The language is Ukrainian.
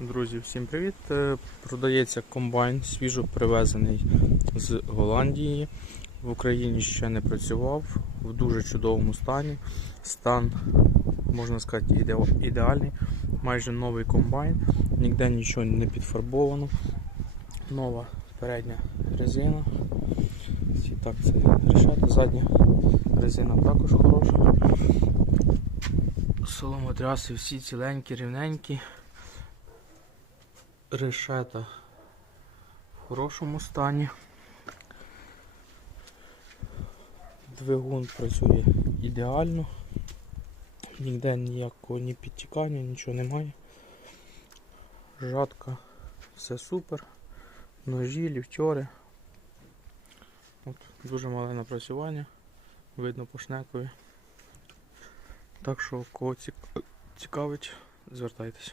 Друзі, всім привіт! Е, Продається комбайн, свіжо привезений з Голландії. В Україні ще не працював, в дуже чудовому стані. Стан, можна сказати, іде- ідеальний. Майже новий комбайн, ніде нічого не підфарбовано. Нова передня резина. Так це решати. Задня резина також хороша. Соломотряси всі ціленькі, рівненькі. Решета в хорошому стані. Двигун працює ідеально. Ніде ніякого ні підтікання, нічого немає. Жатка, все супер. Ножі, ліфтьори. От, дуже мале напрацювання. Видно по шнекові. Так що, кого цікавить, звертайтеся.